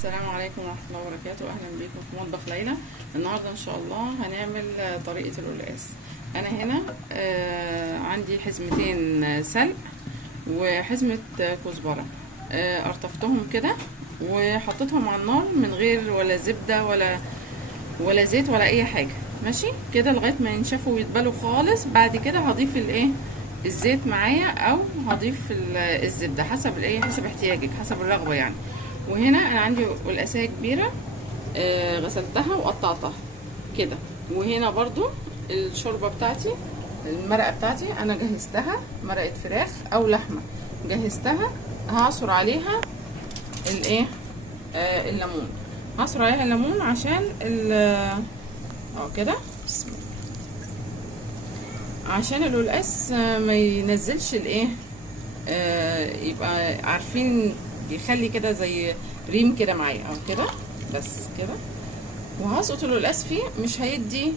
السلام عليكم ورحمة الله وبركاته. أهلا بكم في مطبخ ليلى. النهاردة إن شاء الله هنعمل طريقة القلقاس. أنا هنا عندي حزمتين سلق وحزمة كزبرة، قرطفتهم كده وحطيتهم على النار من غير ولا زبدة ولا زيت ولا أي حاجة، ماشي كده لغاية ما ينشفوا ويتبلوا خالص. بعد كده هضيف الزيت معايا او هضيف الزبده حسب احتياجك، حسب الرغبه يعني. وهنا انا عندي قلقاسيه كبيره غسلتها وقطعتها كده. وهنا برضو الشوربه بتاعتي، المرقه بتاعتي انا جهزتها، مرقه فراخ او لحمه جهزتها. هعصر عليها الليمون، هعصر عليها الليمون عشان كده بسم الله، عشان القلقاس ما ينزلش يبقى عارفين، يخلي كده زي ريم كده معايا او كده بس كده. وهسقط القلقاس فيه، مش هيدي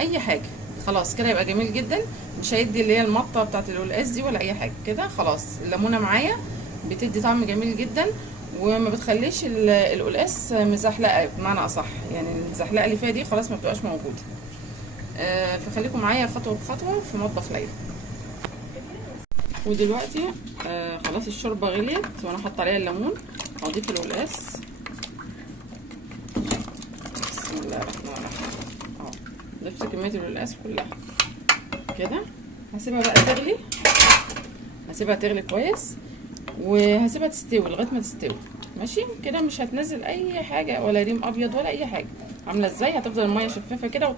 اي حاجه، خلاص كده يبقى جميل جدا. مش هيدي اللي هي المطه بتاعت القلقاس دي ولا اي حاجه كده. خلاص الليمونه معايا بتدي طعم جميل جدا وما بتخليش القلقاس مزحلقه، بمعنى اصح يعني المزحلقه اللي فيها دي خلاص ما بتبقاش موجوده. فخليكم معايا خطوه بخطوه في مطبخ ليلى. ودلوقتي خلاص الشوربه غليت وانا حاطه عليها الليمون. هضيف القلقاس، بسم الله الرحمن الرحيم. ضفت كميه القلقاس كلها كده. هسيبها بقى تغلي، هسيبها تغلي كويس وهسيبها تستوي لغايه ما تستوي، ماشي كده. مش هتنزل اي حاجه ولا ريم ابيض ولا اي حاجه. عامله ازاي؟ هتفضل الميه شفافه كده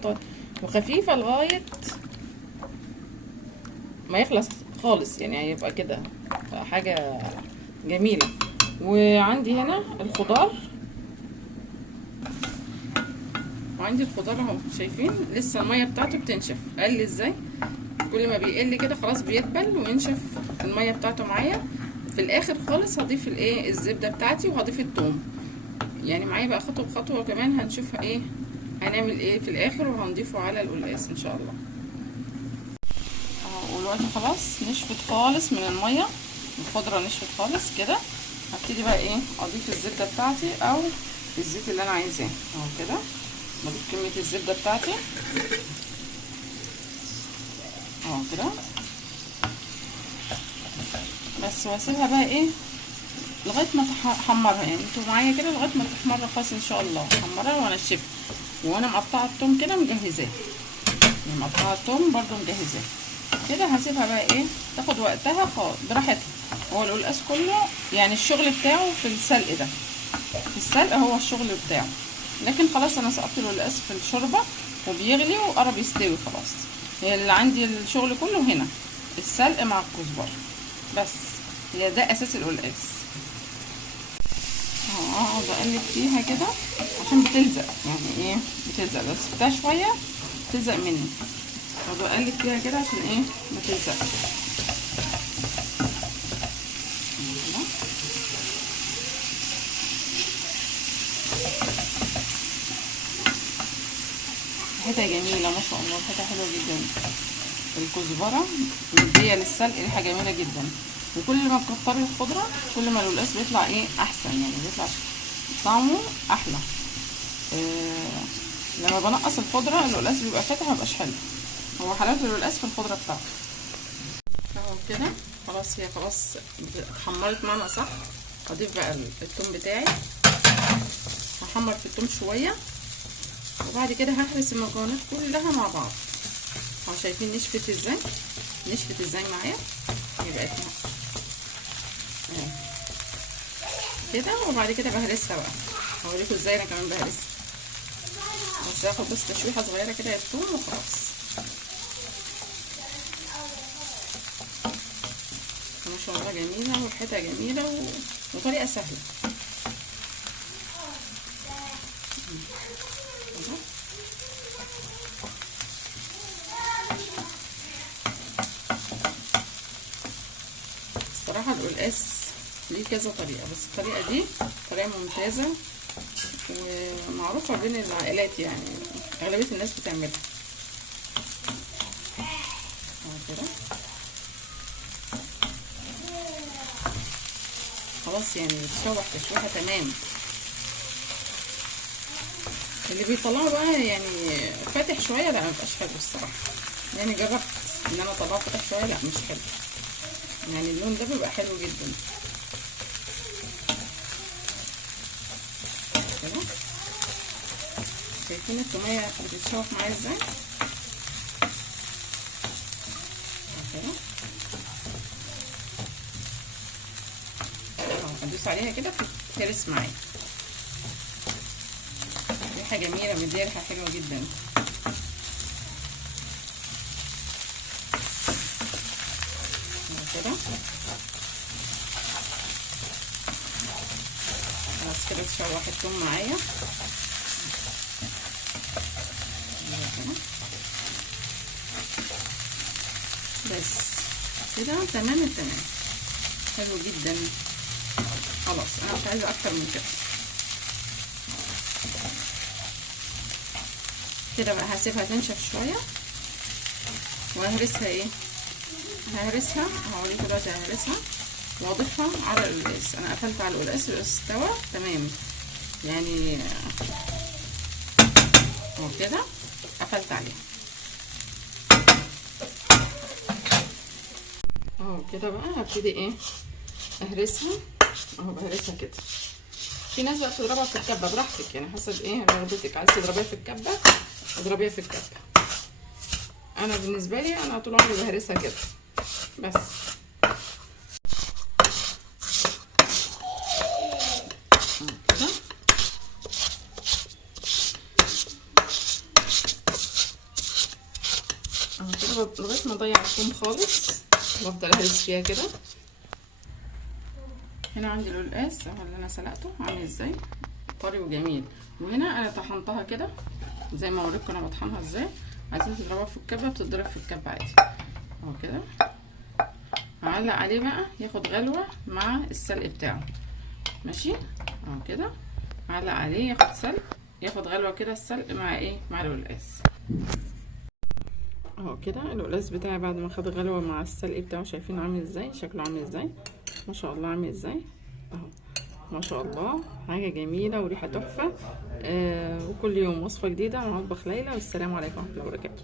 وخفيفه لغايه ما يخلص خالص، يعني هيبقى كده حاجه جميله. وعندي هنا الخضار، وعندي الخضار اهو، شايفين لسه الميه بتاعته بتنشف. قل ازاي؟ كل ما بيقل كده خلاص بيدبل وينشف الميه بتاعته معايا. في الاخر خالص هضيف الزبده بتاعتي وهضيف الثوم، يعني معايا بقى خطوه بخطوه كمان. هنشوف هنعمل في الاخر وهنضيفه على القلقاس ان شاء الله. والوقت خلاص نشفت خالص من الميه، الخضره نشفت خالص كده. هبتدي بقى اضيف الزبده بتاعتي او الزيت اللي انا عايزاه اهو كده. بضيف كميه الزبده بتاعتي اهو كده بس، واسيبها بقى لغايه ما احمرها. يعني انتوا معايا كده لغايه ما تحمر خالص ان شاء الله. احمرها وانشفها وانا مقطعه الثوم كده مجهزاه، يعني مقطعه الثوم برده مجهزاه كده. هسيبها بقى تاخد وقتها خالص براحتها. هو القلقاس كله يعني الشغل بتاعه في السلق ده، في السلق هو الشغل بتاعه. لكن خلاص انا سقطت القلقاس في الشوربه وبيغلي وقرب يستوي خلاص. هي اللي عندي الشغل كله هنا السلق مع الكزبره بس، هي ده اساس القلقاس. اقعد اقلب فيها كده عشان بتلزق، يعني بتلزق. لو سبتها شويه بتلزق مني. اقعد اقلب فيها كده عشان ما تلزقش. ريحتها جميله ما شاء الله، ريحتها حلوه جدا. الكزبره مديه للسلق ريحه جميله جدا. وكل ما تكتري الخضره كل ما القلقاس بيطلع احسن، يعني بيطلع طعمه احلى. لما بنقص الخضره القلقاس بيبقى فاتح مبقاش حلو. هو حلاوه القلقاس في الخضره بتاعته اهو كده. خلاص هي خلاص اتحمرت معانا صح. هضيف بقى الثوم بتاعي، هحمر في الثوم شويه وبعد كده ههرس المكونات كلها مع بعض. اهو شايفين نشفت ازاي؟ نشفت ازاي معايا؟ يبقى كده. وبعد كده بهرسها بقى، هوريكم ازاي انا كمان بهرسها. بس هاخد بس تشويحه صغيره كده الثوم وخلاص. ما شاء الله جميله وريحتها جميله وطريقه سهله. الصراحه القلقاس ليه كذا طريقه، بس الطريقه دي طريقه ممتازه ومعروفه بين العائلات، يعني اغلبيه الناس بتعملها كده. خلاص يعني بتشوح تشويحه تمام. اللي بيطلعه بقى يعني فاتح شويه لا مبقاش حلو الصراحه، يعني جربت ان انا اطلعه فاتح شويه لا مش حلو، يعني اللون ده بيبقى حلو جدا كده. شايفين التوميه بتتشوح معايا ازاي كده. ادوس عليها كده بتتهرس معايا، ريحه جميله مديه ريحه حلوه جدا كده. خلاص كده اتشوح التوم معايا بس كده تمام التمام، حلو جدا. خلاص انا مش عايزه اكتر من كده. كده بقى هسيبها تنشف شويه وههرسها ايه، ههرسها هوريكم دلوقتي ههرسها واضيفها على القلقاس. انا قفلت على القلقاس، القلقاس استوى تمام يعني اهو كده، قفلت عليها اهو كده. بقى هبتدي ايه اهرسها اهو، بهرسها كده. في ناس بقى بتضربها في الكبه براحتك، يعني حسب ايه رغبتك، عايزه تضربيها في الكبه اضربيها في الكبه. انا بالنسبه لي انا طول عمري بهرسها كده بس. كده اهو كده لغايه ما اضيع الثوم خالص وافضل اهرس فيها كده. هنا عندي القلقاس اهو اللي انا سلقته عامل ازاي طري وجميل، وهنا انا طحنتها كده زي ما اوريكم انا بطحنها ازاي. عايزين تضربوها في الكبه بتضرب في الكبه عادي اهو كده. هعلق عليه بقى ياخد غلوه مع السلق بتاعه ماشي اهو كده. هعلق عليه ياخد سلق، ياخد غلوه كده السلق مع ايه مع القلقاس اهو كده. القلقاس بتاعي بعد ما خد غلوه مع السلق بتاعه شايفين عامل ازاي، شكله عامل ازاي ما شاء الله، عامل ازاي اهو ما شاء الله، حاجه جميله وريحه تحفه. وكل يوم وصفه جديده مع مطبخ ليلى، والسلام عليكم ورحمه الله وبركاته.